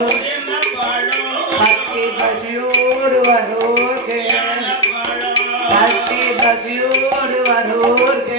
பக்தி பசியோடு வருவோர்க்கு பக்தி பசியோடு வருவோர்க்கு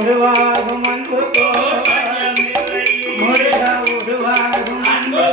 உருவாகும் அன்பு முருகா உருவாகும் அன்பு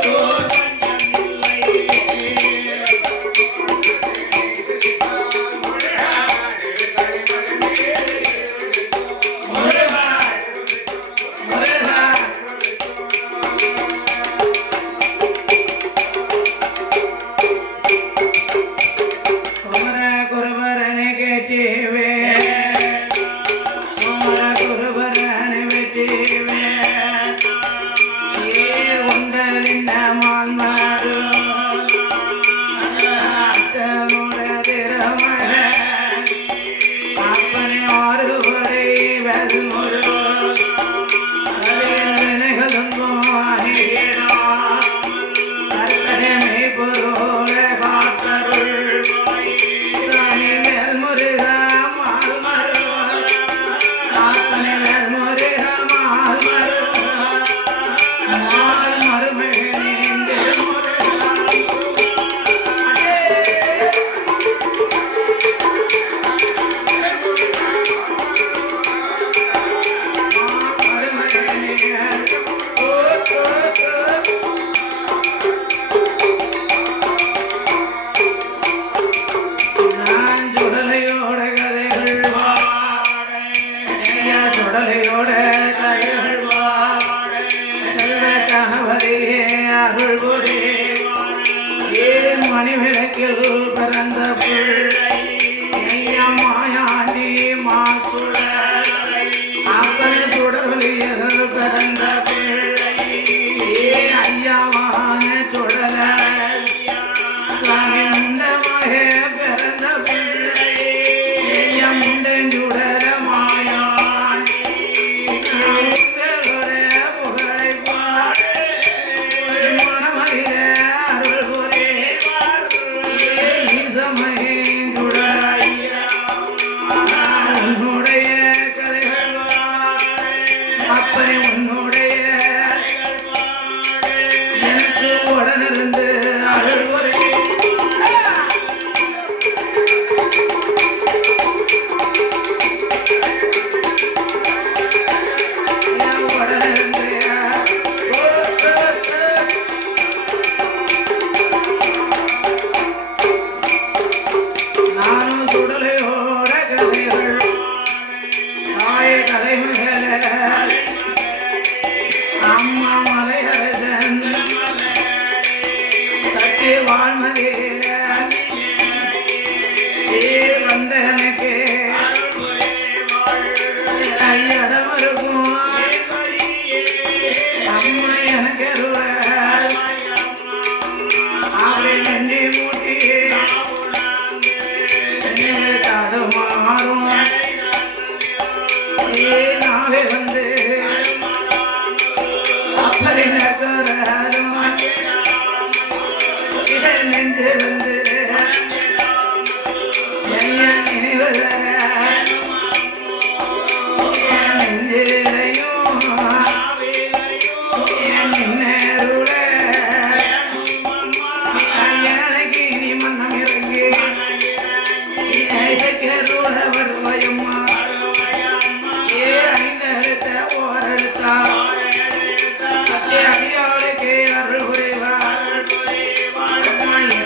மணிவிளக்கில் பிறந்த பிள்ளை மாயாண்டி மாசுடலை அப்பனை சுடலில் பிறந்த பிள்ளை ஐயாவான சுடல முண்டமாக பிறந்த பிள்ளை முண்டன் சுடல மாயாண்டி புகழை பாட மனமறிய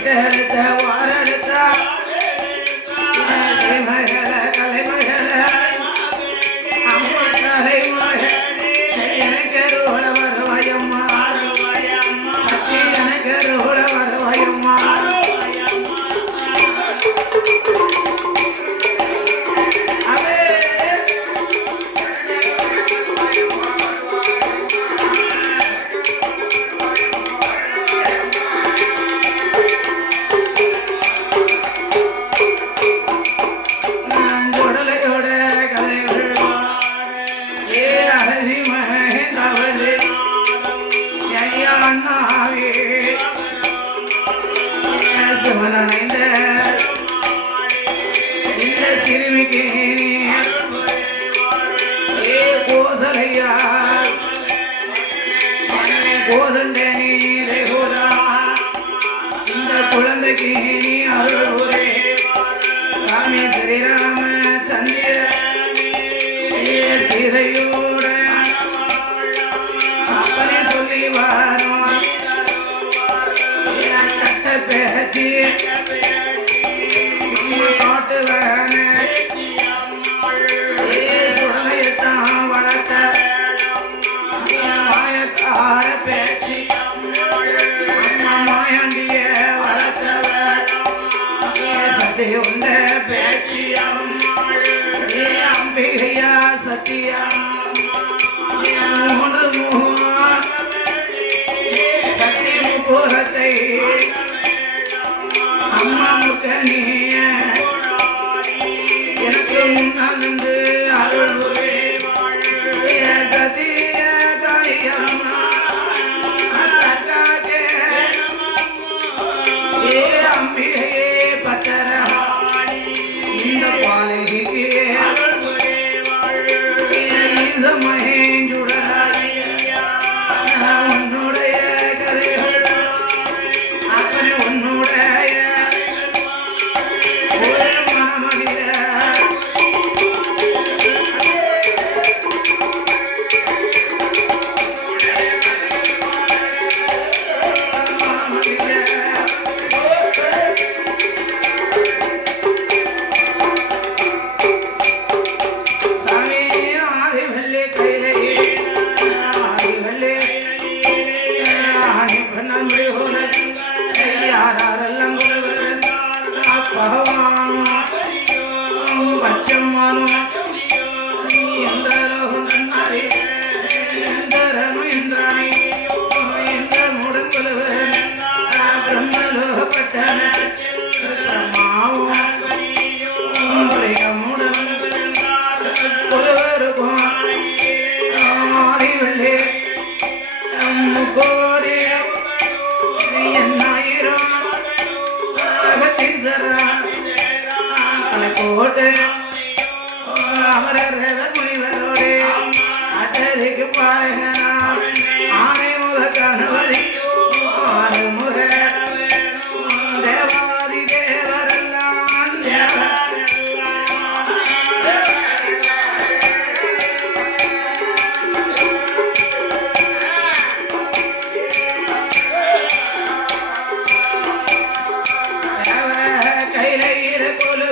Yeah. சிவனடைந்த இந்த சிறுமிக்கு கோசலையா கோதண்டே நீரே கோதா இந்த குழந்தைக்கு நீ அருளே சாமி ஸ்ரீராம சந்திர சீதையோட அப்பனே சொல்லி வாரோம் கட்ட பேச்சு காட்டுவான சுடலையத்தான் வளர்த்த மாயக்கார பேச்சு அம்மா மாயாண்டிய வளர்த்தவ சதி உண்ட பேச்சு அம்பிகையா சத்தியா மூன்று சக்தி முப்பூரத்தை அம்மா முக்கனிய எனக்கு முன்னால் நின்று அருள் சத்திய காளியம்மா அம்பிகையே பத்தர இந்த பாலகிக்கு உன்னுடைய கதைகள் அப்பனே உன்னுடைய ஒரு மனமதிர போட்டு அமரர் முனிவரோடு அட்டதிக்கு பாருங்க ஆனை முக கணவரி ஆறு முக தேவாதி தேவரெல்லாம் கையில கொலு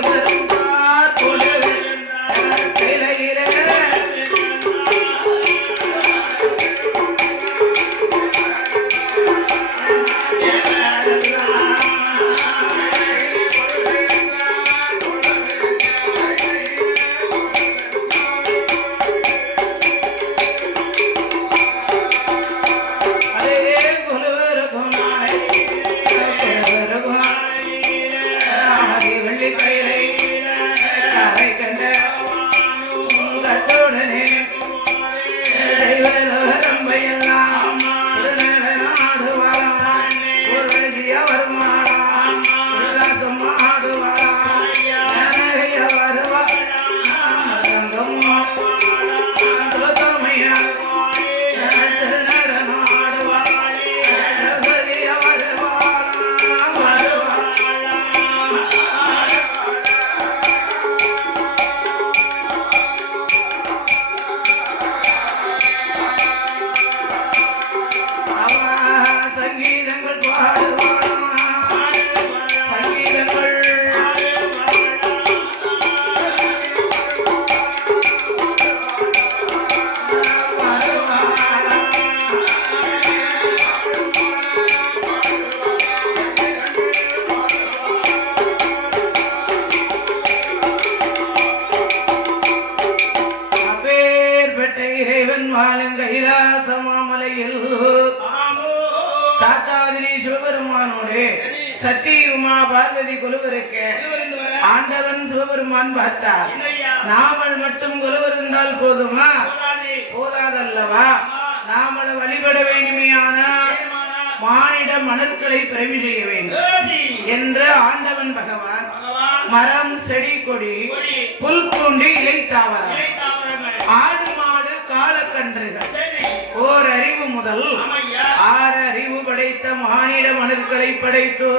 சத்தி உமா பார்வதி கொலுவருக்கு ஆண்டவன் சிவபெருமான் பார்த்தார். நாமல் மட்டும் கொலுவருந்தால் போதுமா? போதாதல்லவா? நாமளை வழிபட வேண்டுமையான மானிட மலர்களை பிறவி செய்ய வேண்டும். என்று ஆண்டவன் பகவான் மரம் செடி கொடி புல் பூண்டு இலை தாவரம் ஆடு மாடு காலக்கன்றுகள் ஓர் அறிவு முதல் 6 அறிவு படைத்த மானிட மனுக்களை படைத்தோ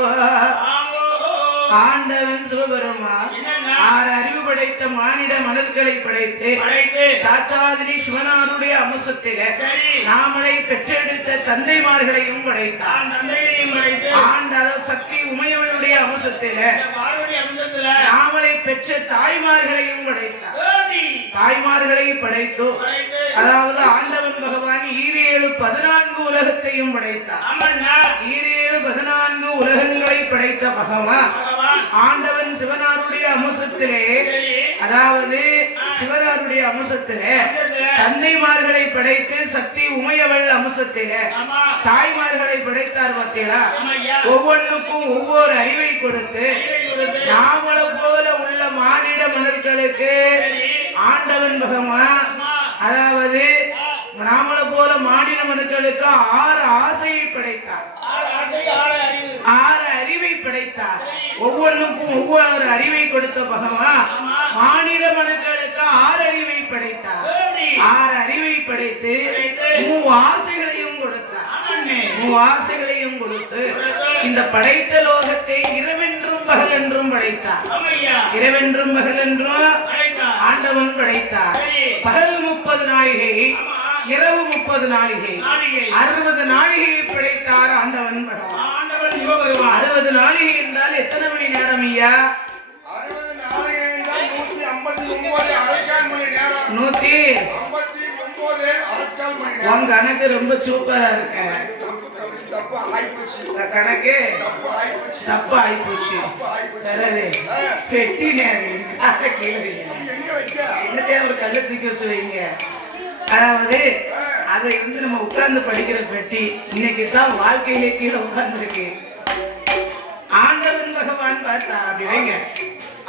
ஆண்டவன் சிவபெருமான் 6 அறிவு படைத்த மானிட மனுக்களை படைத்து சாச்சாதிரி சிவனாருடைய அம்சத்திலே நாமளை பெற்றெடுத்த தந்தைமார்களையும் படைத்தார். ஆண்ட சக்தி உமையவளுடைய அம்சத்திலே நாமளை பெற்ற தாய்மார்களையும் படைத்தார். தாய்மார்களை படைத்து அதாவது ஆண்டவன் பகவான் 14 உலகத்தையும் படைத்தார். 14 உலகங்களை படைத்த பகவான் ஆண்டவன் சிவனாருடைய அம்சத்திலே அதாவது சிவனாருடைய அம்சத்திலே தந்தைமார்களை படைத்து சக்தி உமையவள் அம்சத்திலே தாய்மார்களை படைத்தார். பார்த்தீங்களா? ஒவ்வொன்றுக்கும் ஒவ்வொரு அறிவை கொடுத்து நாமள போல உள்ள மானிட மனுக்களுக்கு ஆண்டவன் பகவான் அதாவது நாமள போல மானிட மனுக்களுக்கு 6 ஆசையை படைத்தார். 6 அறிவை படைத்தார். ஒவ்வொன்றுக்கும் ஒவ்வொரு அறிவை கொடுத்த பகவான் மானிட மனுக்களுக்கு 6 அறிவை படைத்தார். 6 அறிவை படைத்து 3 ஆசைகளையும் கொடுத்தார். 3 ஆசைகளையும் கொடுத்து இந்த படைத்த லோகத்தை இரவென்றும் பகலென்றும் படைத்தார். இரவென்றும் பகலென்றும் ஆண்டவன் படைத்தார். பகல் 30 நாழிகை, இரவு 30 நாழிகை, 60 நாழிகையை படைத்தார் ஆண்டவன் பகவான். 60 நாழிகை என்றால் எத்தனை மணி நேரம் ஐயா? 60 நாழிகை என்றால் 159 அரைக்கால் மணி நேரம். 159 அரைக்கால் மணி நேரம். உங்க கணக்கு ரொம்ப சூப்பரா இருக்கு. தப்பு ஆயிப்போச்சு. கணக்கு தப்பு ஆயிப்போச்சு. பெட்டி நேரம் எங்க வைக்க? என்னத்தையா ஒரு கல்லை தூக்கி வச்சு வைங்க. அதாவது அதை நம்ம உட்கார்ந்து படிக்கிற பெட்டி இன்னைக்கு தான் வாழ்க்கையிலே கீழே உட்கார்ந்துருக்கு. ஆண்டவன் பகவான் பார்த்தா அப்படி வைங்க.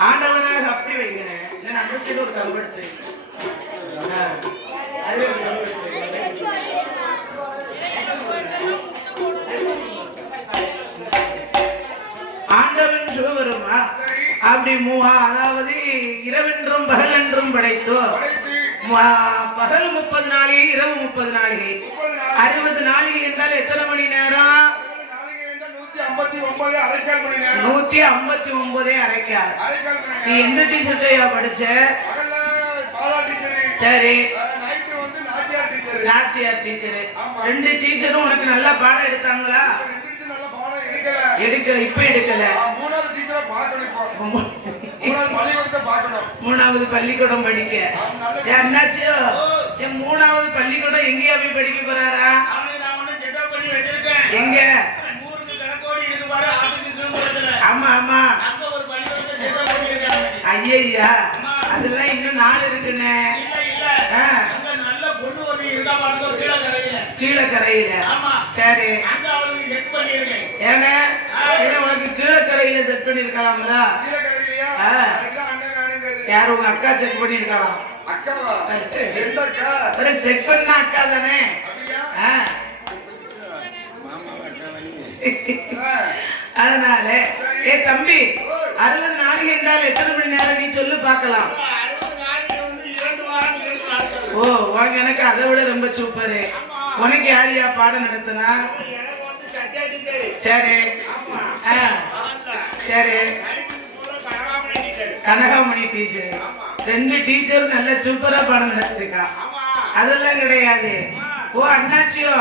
ஆண்டவனாக அப்படி வைங்க. இல்லைன்னா அந்த சைடு ஒரு கம்பெடுத்து ஆண்டவன் சிவபெருமா அப்படி அதாவது இரவென்றும் பகலென்றும் படைத்தோ பகல் 30 நாழிகை, இரவு 30 நாழிகை, 60 நாழிகை என்றால் எத்தனை மணி நேரம்? 159 அரைக்கால் மணி நேரம். 159 அரைக்கால். நீ எந்த டீச்சர்ட்டையா படிச்ச? சரி, நாச்சியார் டீச்சர். 2 டீச்சரும் உனக்கு நல்லா பாடம் எடுத்தாங்களா? எடுக்கல. இப்ப எடுக்கல. 3வது பள்ளிக்கூடம் படிக்க என்னாச்சோ? என் 3வது பள்ளிக்கூடம் எங்கேயா போய் படிக்க போறாரா? எங்க? ஆமா ஆமா. ஐயா அதெல்லாம் இன்னும் 4 இருக்குன்னு. கீழக்கரையில. சரி, ஏன்னா உனக்கு கீழக்கரையில செட் பண்ணிருக்கலாம்ல? யார் உங்க அக்கா செக் பண்ணிருக்கலாம்? செக் பண்ணா அக்கா தானே. அதனால தம்பி 60 நாழிகை என்றால் எத்தனை மணி நேரம் நீ சொல்லு பார்க்கலாம். ஓ, உனக்கு எனக்கு அதை விட ரொம்ப சூப்பரு. உனக்கு யாரையா பாடம் நடத்தினா? சரி சரி, கனகாமணி டீச்சர். 2 டீச்சரும் நல்ல சூப்பரா பாடம் நடத்திருக்கா. அதெல்லாம் கிடையாது. ஓ அண்ணாச்சியோ,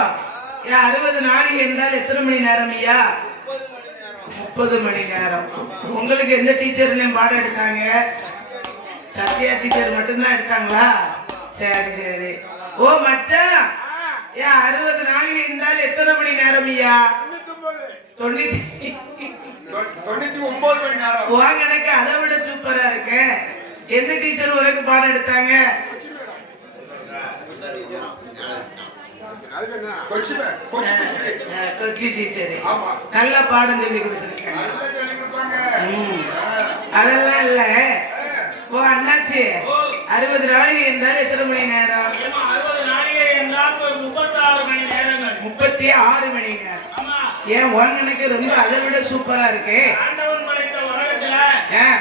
60 நாழிகை என்றால் எத்தனை மணி நேரம் ஐயா? 30 மணி நேரம். உங்களுக்கு எந்த டீச்சர் பாடம் எடுத்தாங்க? சத்யா டீச்சர் மட்டும்தான் எடுத்தாங்களா? சரி சரி. ஓ மச்சான், 60 நாழிகை என்றால் எத்தனை மணி நேரம் ஐயா? 99 மணி நேரம். வாங்க, எனக்கு அதை விட சூப்பரா இருக்கு. எந்த டீச்சர் உனக்கு பாடம் எடுத்தாங்க? கொச்சி டீச்சர். நல்ல பாடம் சொல்லி கொடுத்துருக்கேன். அதெல்லாம் இல்ல. ஓ அண்ணாச்சி, 60 நாழிகை என்றால் எத்தனை மணி நேரம்? 60 நாழிகை என்றால் 36 மணி நேரங்கள். 36 மணி நேரம். ஏன் உனக்கு ரொம்ப அதை விட சூப்பரா இருக்கு. ஆண்டவன் படைத்த உலகத்துல ஏன்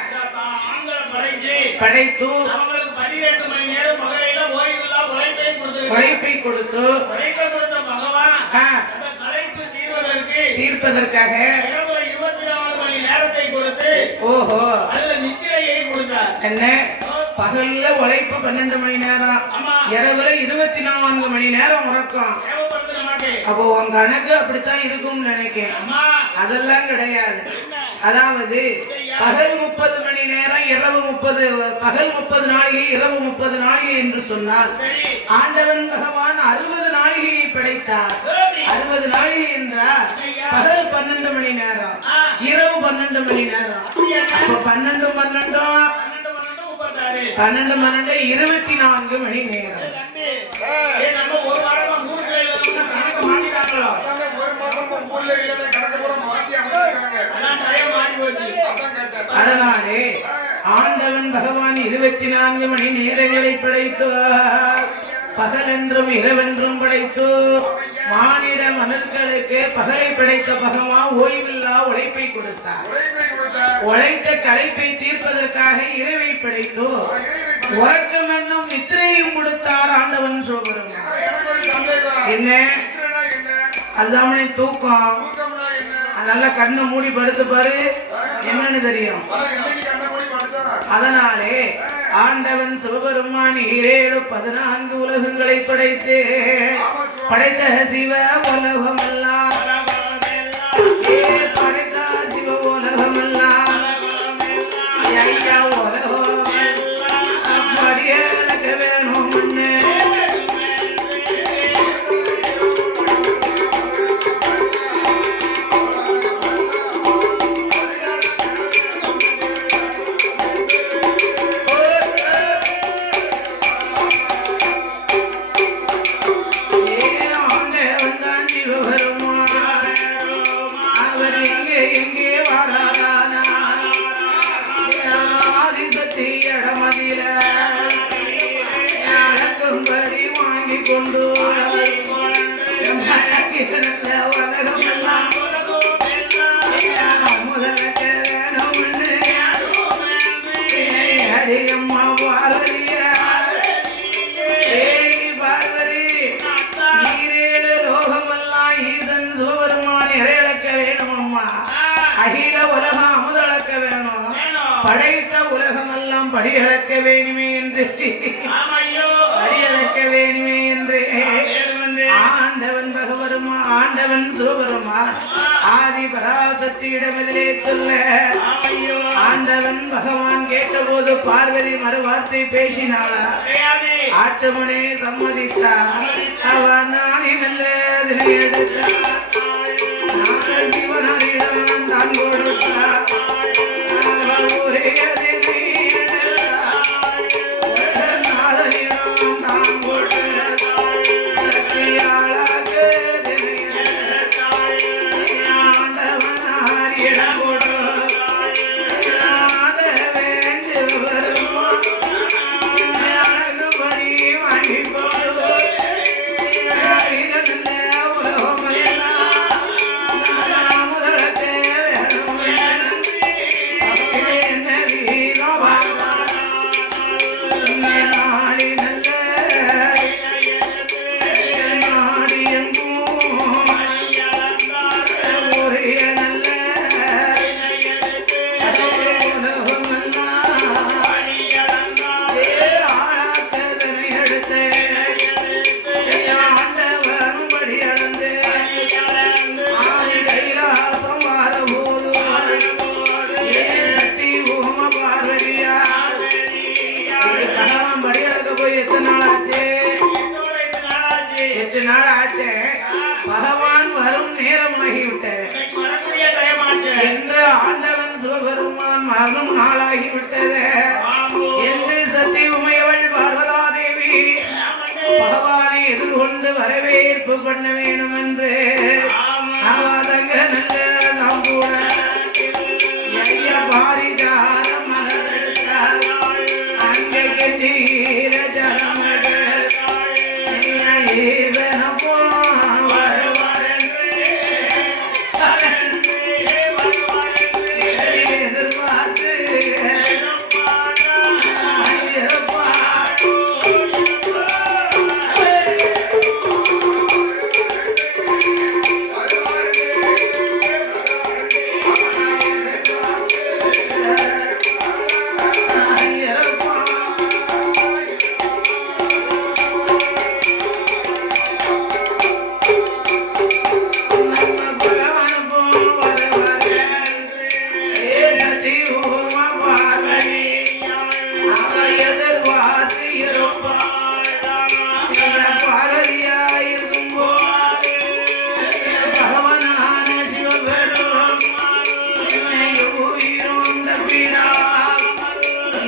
ஆண்களை படைச்சு படைத்து அவங்களுக்கு 12 மணி நேரம் பகலையில ஓய்வில்லா உழைப்பை கொடுத்து உழைப்பை கொடுத்து உழைப்பை கொடுத்த பகவான் ஆ, அந்த கலைப்பு தீர்வதற்கு தீர்ப்பதற்காக இரவுல 24 மணி நேரத்தை கொடுத்து ஓஹோ அதுல நித்திரையை கொடுத்தார். என்ன பகல்ல உழைப்பு 12 மணி நேரம், ஆமா இரவுல 24 மணி நேரம் உறக்கம். தேவைப்படுது நமக்கு. அப்போ உன் கணக்கு அப்படித்தான் இருக்கும்னு நினைக்கிறேன். அம்மா அதெல்லாம் கிடையாது. அதாவது பகல் 30 மணி நேரம், இரவு 30, பகல் 30 நாழிகை, இரவு 30 நாழிகை என்று சொன்னால் சரி ஆண்டவன் பகவான் 60 நாழிகையை படைத்தார். சரி 60 நாழிகை என்றால் பகல் 12 மணி நேரம், இரவு 12 மணி நேரம். அப்ப 12 12 12 24 மணி நேரம். நம்ம ஒரு வாரமா 3 கிலோ கணக்கு மாட்டிட்டாங்களோ அதாங்க ஒரு மாசம் ஊர்ல இல்லைன்னா கணக்கு கூட மாத்தி அமைச்சிருக்காங்க. அதான் நிறைய மாறி போச்சு. அதான் கேட்டேன். அதனாலே ஆண்டவன் பகவான் 24 மணி நேரங்களை படைத்தார். பகலென்றும் இரவென்றும் படைத்து மானிட மனர்களுக்கு பகலை படைத்த பகவான் ஓய்வில்லா உழைப்பை கொடுத்தார். உழைப்பை கொடுத்தார். உழைத்த களைப்பை தீர்ப்பதற்காக இரவை படைத்து இறைவை உறக்கம் என்னும் நித்திரையும் கொடுத்தார் ஆண்டவன் சிவபெருமான். எனக்கு ஒரு சந்தேகம். என்ன நித்திரைனா என்ன? அல்லாமலே தூக்கம். தூக்கம்னா என்ன? நல்லா கண்ணை மூடி படுத்து பாரு, என்னன்னு தெரியும். அதான் என்னைக்கு கண்ண மூடி படுத்தா? அதனாலே ஆண்டவன் சிவபெருமான் 14 உலகங்களை படைத்து படைத்த சிவ உலகமெல்லாம் படைத்த சிவ உலகமெல்லாம் ஐயா உலகம் படியலக்க வேணும் அகில உலகம் அமுதளக்க வேணும், படைத்த உலகமெல்லாம் படியளக்க வேணுமே என்று படியளக்க வேணுமே என்று ஆண்டவன் பகவருமா ஆண்டவன் சிவபெருமான் ஆதி பராசக்தியிடமிலே சொல்ல ஆண்டவன் பகவான் கேட்டபோது பார்வதி மறுவார்த்தை பேசினாளா? ஆற்றமுனே சம்மதித்தார். அவன் நாணி மெல்ல தினை எடுத்தார். சிவனரிடம் தான் கொடுத்தார். ஒரே தினை நாதனிடம் தான் கொடுத்தார். சக்தியாளாக ஆண்டவனாரிடம் கொடு ஆதவேந்து வருவோம் அழகுபடி வாங்கி போடுவோம் பகவான் வரும் நேரமாகிவிட்டது என்று ஆண்டவன் சிவபெருமான் மரணம் நாளாகிவிட்டது என்று சத்தி உமையவள் பார்வதாதேவி பகவானை எதிர்கொண்டு வரவேற்பு பண்ண வேண்டும் என்று அவதங்க நல்ல நாம் கூட ஐயா பாரிஜாரம் மலரெடுத்தார் அங்கே கெட்டீர ஜலம் ஈசனம் பாரதியாயிருக்கும் போது பகவானான சிவபெருமான் உயிரும் தப்பினா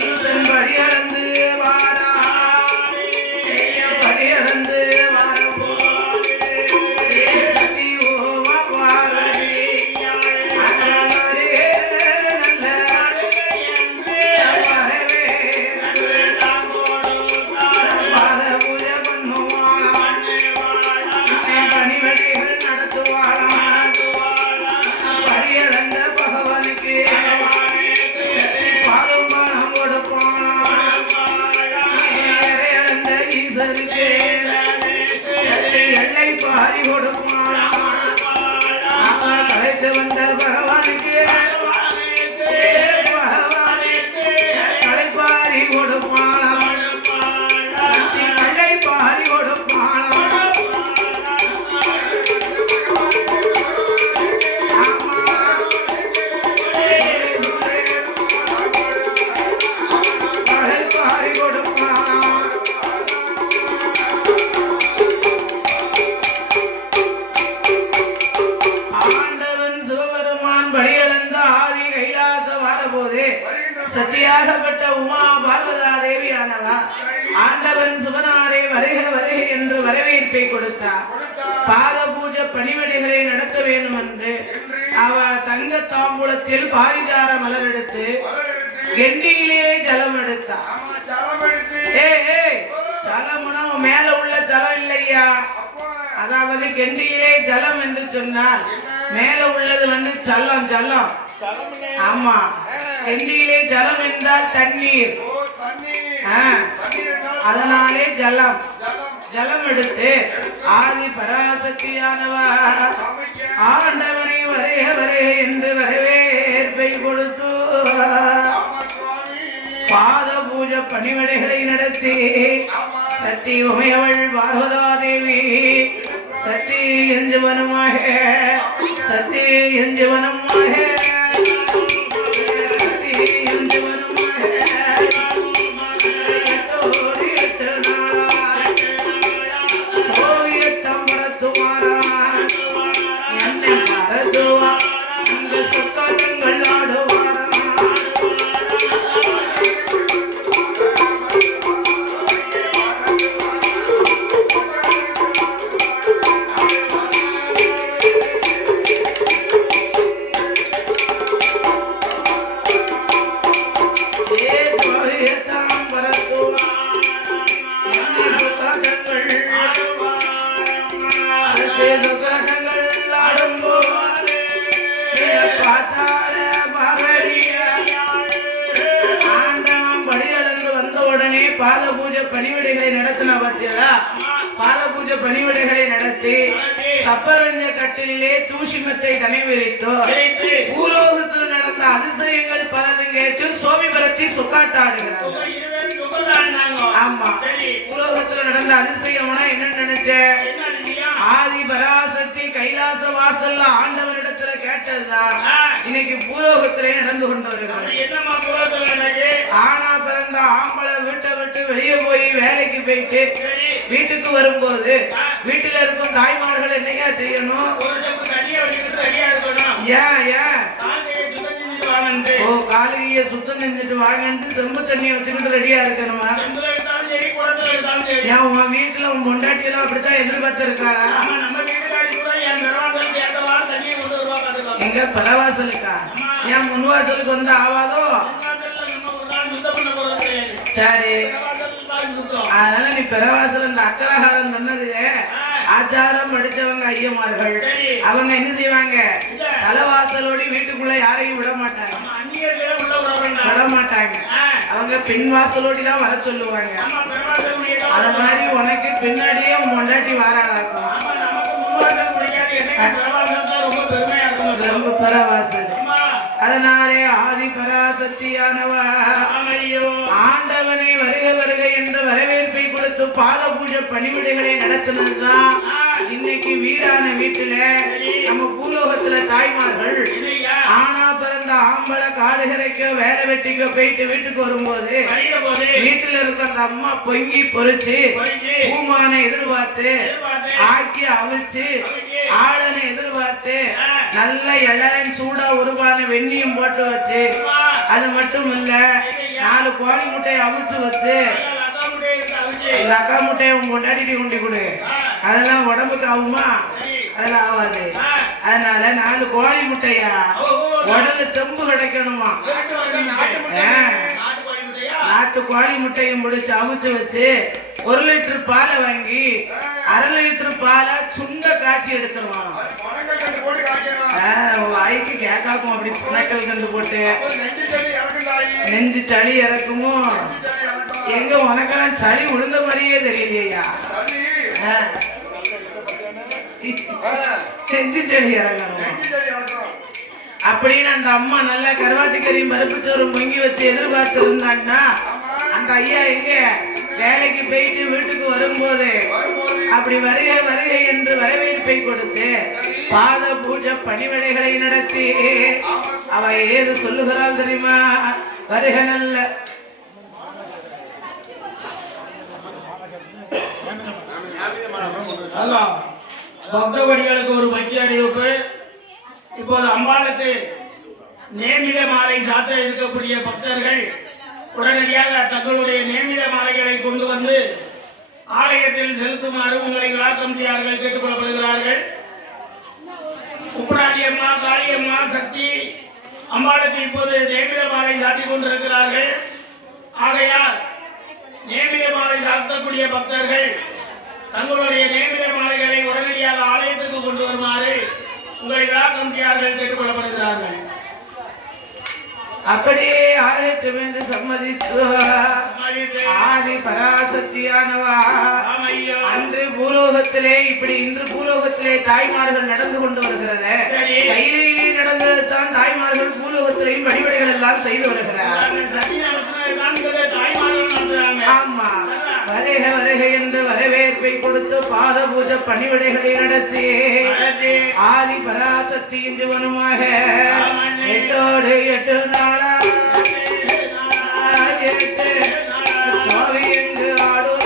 ஈசன் படியளந்து வாரா படியளந்து வாரப்போ சக்தி ஓமா பாரதி அண்ணாமலே நல்ல வரவே பாத பூஜை பண்ணுவான் பணிவடைகள் நடத்துவான் படியளந்த பகவானுக்கு பாலும் பணம் கொடுப்பான் இறையளந்த ஈசனுக்கு எல்லை பாரி கொடுப்பான் கலைத்து வந்த பகவானுக்கு கலைப்பாரி கொடுப்பான் கலைப்பாரி கொடுப்பான் கலைப்பாரி கொடுப்பான் ஆண்டவன் சிவபெருமான் படியளந்த ஆதி கைலாச வாரபோது சத்தியாகப்பட்ட உமா பார்வதா தேவியானவா ஆண்டவன் சிவனாரே வருக வருக என்று வரவேற்பை கொடுத்தார். பாத பூஜை பணிவடைகளை நடத்த வேண்டும் என்று அவ தங்க தாம்பூலத்தில் பாரிஜார மலர் எடுத்து கெண்டியிலே ஜலம் எடுத்தார். ஜலமுனா மேல உள்ள ஜலம் இல்லையா, அதாவது கெண்டியிலே ஜலம் என்று சொன்னால் மேல உள்ளது வந்து ஜலம் ஜலம். ஆமா, கெண்டியிலே ஜலம் என்றால் தண்ணீர். அதனாலே ஜலம் ஜலம் எடுத்து ஆதி பராசக்தியானவா ஆண்டவனை வருக வருக என்று வரவேற்பை கொடுத்து பாத பூஜை பணிவடைகளை நடத்தி சக்தி உமையவள் பார்வதா தேவி சக்தி எஞ்சுவனமாக சக்தி எஞ்சுவனமாக சக்தி எஞ்சுவனமாக எட்டோடு எட்டு நாளாய் சோவியத்தம் பரத்துவாரான் என்னை மறந்துவார் அங்கு சொக்காட்டங்கள் ஆடுவாரான். பாத பூஜை பணிவிடைகளை நடத்தின பத்தியா பாத பூஜை பணிவிடைகளை நடத்தி சப்பரஞ்ச கட்டிலே தூஷிமத்தை தனி விரித்தோ பூலோகத்தில் நடந்த அதிசயங்கள் பலதும் கேட்டு சோபிபரத்தி சுக்காட்டாடுகிறார். ஆமா, பூலோகத்தில் நடந்த அதிசயம்னா என்ன நினைச்ச? ஆதி பராசக்தி கைலாச வாசல்ல ஆண்டவனிடத்துல கேட்டதுதான் இன்னைக்கு பூலோகத்திலே நடந்து கொண்டு வருகிறது. ஆனா பிறந்த ஆம்பளை வீட்டை விட்டு வெளியே போய் வேலைக்கு போயிட்டு வீட்டுக்கு வரும்போது வீட்டுல இருக்கும் தாய்மார்கள் என்னையா செய்யணும்? ஏன் ஏன் ஓ காலைய சுத்தம் செஞ்சுட்டு வாங்கன்ட்டு செம்பு தண்ணியை வச்சுக்கிட்டு ரெடியா இருக்கணுமா? ஏன் உன் வீட்டுல உன் பொண்டாட்டி எல்லாம் அப்படித்தான் எதிர்பார்த்து இருக்காளா? எங்க பரவாசலுக்கா? ஏன் முன்வாசலுக்கு வந்து ஆவாதோ? சரி, அதனால நீ பெறவாசல் இந்த அக்கரகாரம் சொன்னது ஆச்சாரம் படிச்சவங்க ஐயமார்கள் அவங்க என்ன செய்வாங்க? தலைவாசலோடி வீட்டுக்குள்ள யாரையும் விட மாட்டாங்க விட மாட்டாங்க. அவங்க பின் வாசலோடி தான் வர சொல்லுவாங்க. அத மாதிரி உனக்கு பின்னாடியே மொண்டாட்டி வாராடாக்கும். ரொம்ப பரவாசல். அதனாலே ஆதி பராசக்தியானவா ஆண்டவனை வருக வருக என்று வரவேற்பை கொடுத்து பாத பூஜை பணிவிடைகளை நடத்தினதுதான் இன்னைக்கு வீடான வீட்டுல நம்ம பூலோகத்துல தாய்மார்கள் ஆனா பிறந்த ஆம்பளை காடு கரைக்கோ வேலை வெட்டிக்கோ போயிட்டு வீட்டுக்கு வரும்போது வீட்டுல இருக்க அந்த அம்மா பொங்கி பொறிச்சு பூமானை எதிர்பார்த்து ஆக்கி அவிச்சு ஆளனை எதிர்பார்த்து நல்ல இளன் சூடா உருவான வெண்ணியும் போட்டு வச்சு அது மட்டும் இல்ல 4 கோழி முட்டையை அவிச்சு வச்சு அக்கா முட்டையை உங்க கொண்டாடிட்டு கொண்டு கொடு அதெல்லாம் உடம்புக்கு ஆகுமா அதெல்லாம் ஆகாது அதனால 4 கோழி முட்டையா உடம்பு தெம்பு கிடைக்கணுமா நாட்டு கோழி முட்டையும் முடிச்சு அவிச்சு வச்சு 1 லிட்டர் பாலை வாங்கி 1/2 லிட்டர் பாலை சுண்ட காய்ச்சி எடுக்கணும் வாய்க்கு கேக்காக்கும் அப்படி புனக்கல் கண்டு போட்டு நெஞ்சு சளி இறக்குமோ எங்க உனக்கெல்லாம் சளி விழுந்த மாதிரியே தெரியலையா நெஞ்சு சளி இறங்கணும் அப்படின்னு அந்த அம்மா நல்லா கருவாட்டு கறியும் பருப்பு சோறும் பொங்கி வச்சு எதிர்பார்த்து இருந்தாங்கன்னா அந்த ஐயா எங்க வேலைக்கு போயிட்டு வீட்டுக்கு வரும்போது அப்படி வருகை வருகை என்று வரவேற்பை கொடுத்து பாத பூஜை பணிவிடைகளை நடத்தி அவ ஏது சொல்லுகிறாள் தெரியுமா? வருக நல்ல பக்தவடிகளுக்கு ஒரு முக்கிய அறிவிப்பு. இப்போது அம்பாளுக்கு நேமித மாலை சாத்த இருக்கக்கூடிய பக்தர்கள் உடனடியாக தங்களுடைய நேமித மாலைகளை கொண்டு வந்து ஆலயத்தில் செலுத்துமாறு உங்களை விழா கமிட்டியார்கள் கேட்டுக்கொள்ளப்படுகிறார்கள். உப்பராதி அம்மா, காளியம்மா, சக்தி அம்பாளுக்கு இப்போது நேமித மாலை சாத்திக் கொண்டிருக்கிறார்கள். ஆகையால் நேமித மாலை சாத்தக்கூடிய பக்தர்கள் தங்களுடைய நேமித மாலைகளை உடனடியாக ஆலயத்துக்கு கொண்டு வருமாறு உங்களை விழா கமிட்டியார்கள் கேட்டுக்கொள்ளப்படுகிறார்கள். அப்படியே ஆகட்டும் என்று சம்மதித்து ஆதி பராசக்தியானவா அன்று பூலோகத்திலே இப்படி இன்று பூலோகத்திலே தாய்மார்கள் நடந்து கொண்டு வருகிறது. கையிலேயே நடந்தது தான் தாய்மார்கள் பூலோகத்திலேயும் வழிபடைகள் எல்லாம் செய்து வருகிறார். ஆமா, வருக வருக என்று வரவேற்பை கொடுத்து பாத பூஜை பணிவிடைகளை நடத்தி ஆதி பராசக்தியின் ஜீவனுமாக 8 நாளா சுவாமி என்று ஆடுவார்.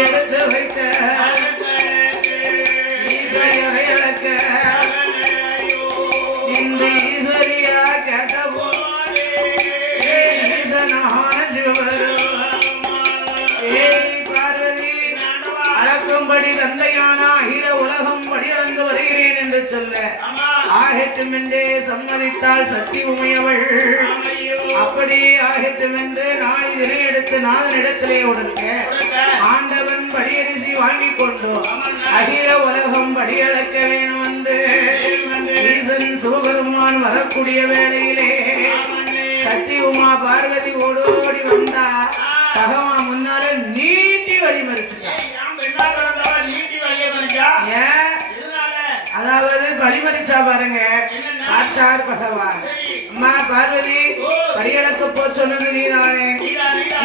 எடுத்து வைத்த இந்த ஈஸ்வரியா கேட்டபோ பார்வதி அளக்கும்படி தந்தையான அகில உலகம் படியளந்து வருகிறேன் என்று சொல்ல ஆகட்டும் என்றே சம்மதித்தால் சக்தி உமையவள். அப்படி ஆகட்டும் என்று நாளை தினை எடுத்து நாதனிடத்திலே உடற்க ஆண்டவன் படியரிசி வாங்கி கொண்டு அகில உலகம் படியளக்க வேணும் என்று ஈசன் சிவபெருமான் வரக்கூடிய வேளையிலே சக்தி உமா பார்வதி ஓடோடி வந்தா பகவா முன்னால நீட்டி வழிமறிச்சுட்டா. அதாவது வழிமறிச்சா பாருங்க ஆச்சார் பகவான். அம்மா பார்வதி படியளக்க போ சொன்னது நீதானே,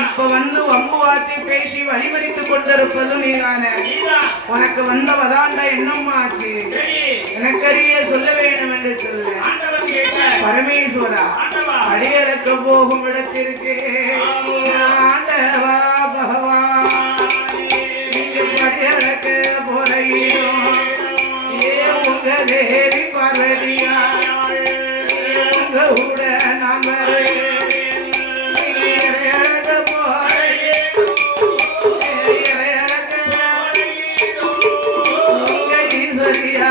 இப்ப வந்து வம்பு வார்த்தை பேசி வழிமறித்துக் கொண்டிருப்பது நீதானே, உனக்கு வந்த வதாண்டா என்னம்மா ஆச்சு எனக்கறிய சொல்ல வேண்டும் என்று சொல்ல பரமேஸ்வரா படியளக்க போகும் இடத்திற்கு ஆண்டவா பகவான் படியளக்க போறையும் உங்க தேவி பார்வதியா கூட நாம் ஈஸ்வரியா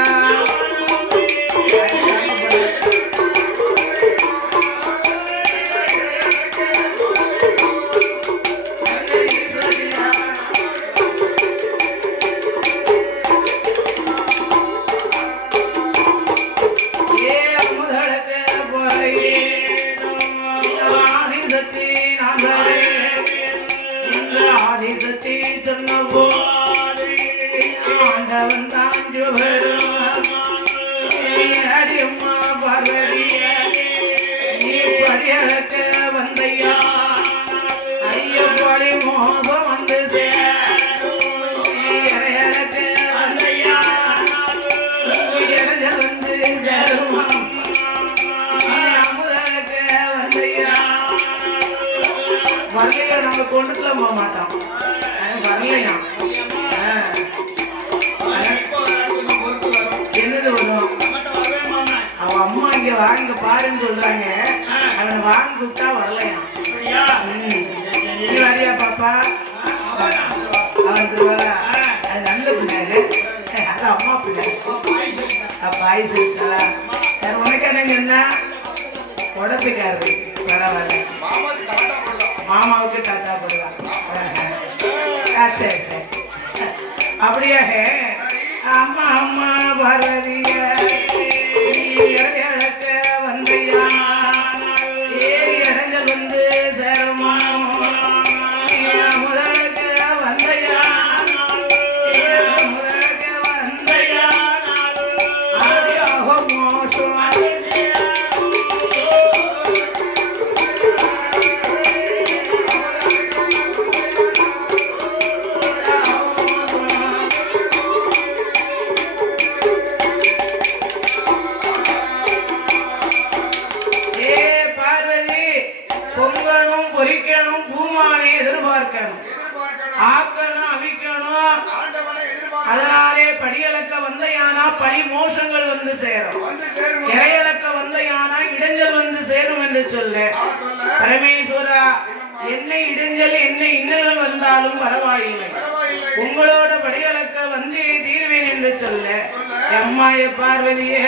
பார்வதியே நீ படியளக்க வந்தையா ஐயப்படி மோகம் வந்து இறையளக்க வந்தையா இறைஞ்சல் வந்து சேருமா அமுதளக்க வந்தையா வரலையா நம்ம கொண்டுக்கலாம் போக மாட்டோம் வரலையா என்னது வரும் அவ அம்மா இங்க வாங்க பாருன்னு சொல்றாங்க அவன் வாங்கி விட்டா வரலையா நீ வரியா பாப்பா அவன் திருவாரா அது நல்ல பிள்ளைங்க அது அம்மா பிள்ளை பாய் சொல்லிட்டாளா வேற உனக்கு என்னங்க என்ன உடம்புக்காரு பரவாயில்ல மாமாவுக்கு தாத்தா போடுவான் சரி சரி அப்படியாக அம்மா அம்மா பார்வதிய இழக்க வந்தையா இடைஞ்சல் வந்து சேருமா முதலுக்கு வந்தையா முதலுக்கு வந்தையா மோசம் பொங்கணும் பொரிக்கணும் பூமானை எதிர்பார்க்கணும் ஆக்கணும் அவிக்கணும் அதனாலே படியளக்க வந்தையானா பழி மோசங்கள் வந்து சேரும் இறையளக்க வந்தையானா இடைஞ்சல் வந்து சேரும் என்று சொல்ல பரமேஸ்வரா என்ன இடைஞ்சல் என்ன இன்னல்கள் வந்தாலும் பரவாயில்லை உங்களோட படியளக்க வந்தே தீர்வேன் என்று சொல்ல எம்மாய பார்வதியே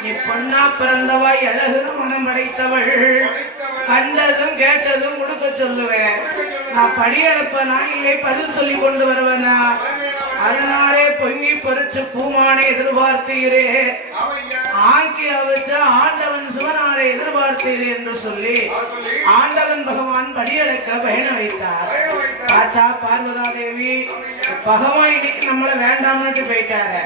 நீ பொன்னா பிறந்தவாய் அழகு மனம் படைத்தவள் கண்டதும் கேட்டதும் கொடுக்க சொல்லுவேன் நான் படியெடுப்பனா இல்லை பதில் சொல்லி கொண்டு வருவேனா அதனாலே பொங்கி பொறிச்சு பூமானை எதிர்பார்த்தீரே ஆக்கி அவச்ச ஆண்டவன் சிவனாரை எதிர்பார்த்தீரே என்று சொல்லி ஆண்டவன் பகவான் படியெடுக்க பயணம் வைத்தார் பார்த்தா பார்வதா தேவி பகவான் இன்னைக்கு நம்மளை வேண்டாம்னு போயிட்டாரு